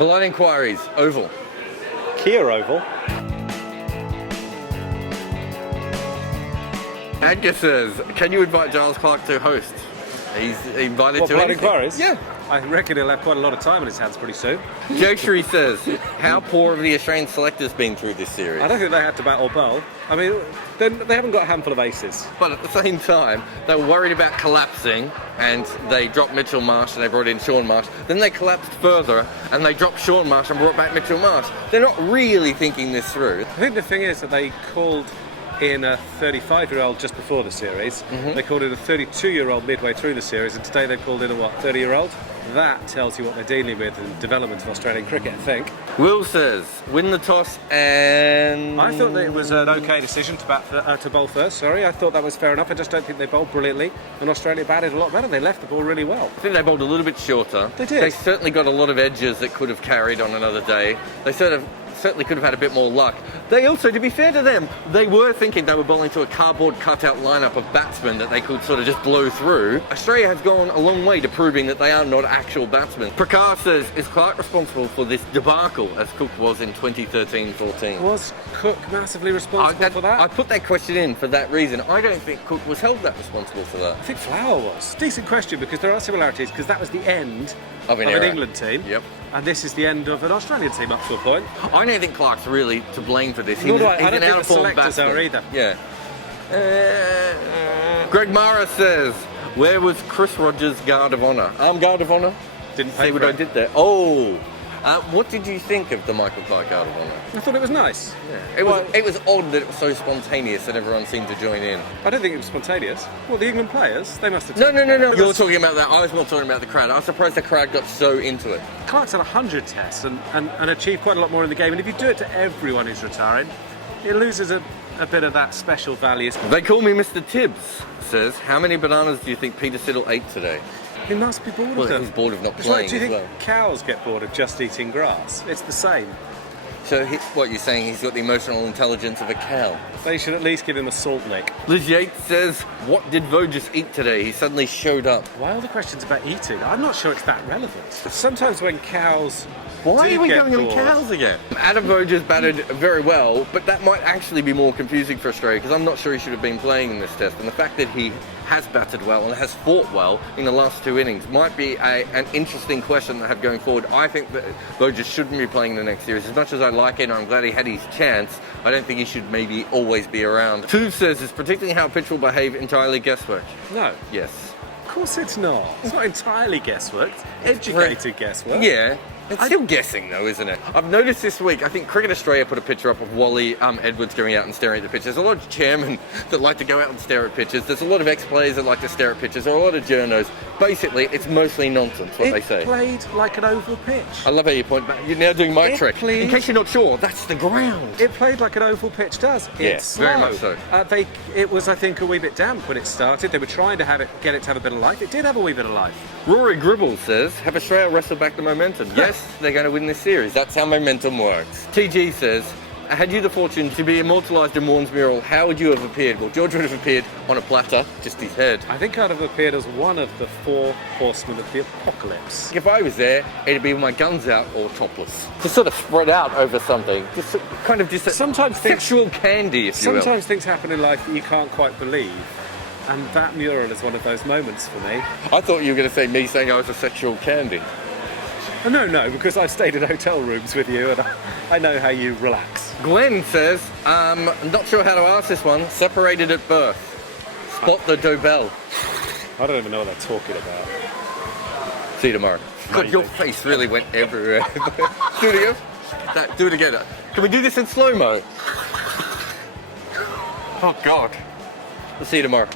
PoliteEnquiries, Oval. Kia Oval. Edgar says, can you invite Giles Clarke to host? He's invited to anything. PoliteEnquiries? Yeah. I reckon he'll have quite a lot of time on his hands pretty soon. Joshua says, how poor have the Australian selectors been through this series? I don't think they had to battle Bell. I mean, they haven't got a handful of aces. But at the same time, they were worried about collapsing, and they dropped Mitchell Marsh and they brought in Sean Marsh. Then they collapsed further, and they dropped Sean Marsh and brought back Mitchell Marsh. They're not really thinking this through. I think the thing is that they called in a 35-year-old just before the series. They called in a 32-year-old midway through the series, and today they've called in a, 30-year-old? That tells you what they're dealing with in the development of Australian cricket, I think. Will says, win the toss and... I thought that it was an okay decision to bowl first, I thought that was fair enough. I just don't think they bowled brilliantly, and Australia batted a lot better. They left the ball really well. I think they bowled a little bit shorter. They did. They certainly got a lot of edges that could have carried on another day. They certainly could have had a bit more luck. They also, to be fair to them, they were thinking they were bowling to a cardboard cutout lineup of batsmen that they could sort of just blow through. Australia has gone a long way to proving that they are not actual batsmen. Prakash says, is Clarke responsible for this debacle as Cook was in 2013-14? Was Cook massively responsible for that? I put that question in for that reason. I don't think Cook was held that responsible for that. I think Flower was. Decent question, because there are similarities, because that was the end of an England team. Yep. And this is the end of an Australian team up to a point. I don't think Clarke's really to blame for this. I don't think the selectors are either. Yeah. Greg Marah says, where was Chris Rogers' guard of honour? Guard of honour? Didn't pay See what I did there? Oh! What did you think of the Michael Clarke guard of honour? I thought it was nice. Yeah. It was odd that it was so spontaneous that everyone seemed to join in. I don't think it was spontaneous. Well, the England players, they must have... No. You're talking about that. I was more talking about the crowd. I was surprised the crowd got so into it. Clarke's had 100 tests and achieved quite a lot more in the game. And if you do it to everyone who's retiring, it loses a bit of that special value. They call me Mr. Tibbs, says, how many bananas do you think Peter Siddle ate today? He must be bored of them. He's bored of not It's playing like, do you think as well. cows get bored of just eating grass? It's the same. So what you're saying, he's got the emotional intelligence of a cow? They should at least give him a salt lick. Liz Yates says, what did Voges eat today? He suddenly showed up. Why all the questions about eating? I'm not sure it's that relevant. Sometimes when cows... Why are we going bored, on cows again? Adam Voges batted very well, but that might actually be more confusing for Australia because I'm not sure he should have been playing in this test. And the fact that he has batted well and has fought well in the last two innings might be an interesting question to have going forward. I think that Voges shouldn't be playing in the next series. As much as I like it and I'm glad he had his chance, I don't think he should maybe always be around. Toovey says, is predicting how a pitch will behave entirely guesswork? No. Yes. Of course it's not. It's not entirely guesswork. It's educated guesswork. Yeah. It's still guessing though, isn't it? I've noticed this week, I think Cricket Australia put a picture up of Wally Edwards going out and staring at the pitch. There's a lot of chairmen that like to go out and stare at pitches. There's a lot of ex-players that like to stare at pitches. There are a lot of journos. Basically, it's mostly nonsense, what they say. It played like an oval pitch. I love how you point back. You're now doing my trick. In case you're not sure, that's the ground. It played like an oval pitch does. It's slow. Very much so. It was, I think, a wee bit damp when it started. They were trying to get it to have a bit of life. It did have a wee bit of life. Rory Gribble says, have Australia wrestled back the momentum? Yes, they're going to win this series. That's how momentum works. TG says, had you the fortune to be immortalised in Warren's mural, how would you have appeared? Well, George would have appeared on a platter, just his head. I think I'd have appeared as one of the 4 horsemen of the apocalypse. If I was there, it'd be with my guns out or topless. Just sort of spread out over something. Just kind of just sometimes sexual candy, if you will. Sometimes things happen in life that you can't quite believe. And that mural is one of those moments for me. I thought you were going to say me saying I was a sexual candy. No, because I've stayed in hotel rooms with you and I know how you relax. Glenn says, I'm not sure how to ask this one. Separated at birth. Spot the Dobell. I don't even know what they're talking about. See you tomorrow. God, your face really went everywhere. Do it again. Do it again. Can we do this in slow-mo? Oh, God. We'll see you tomorrow.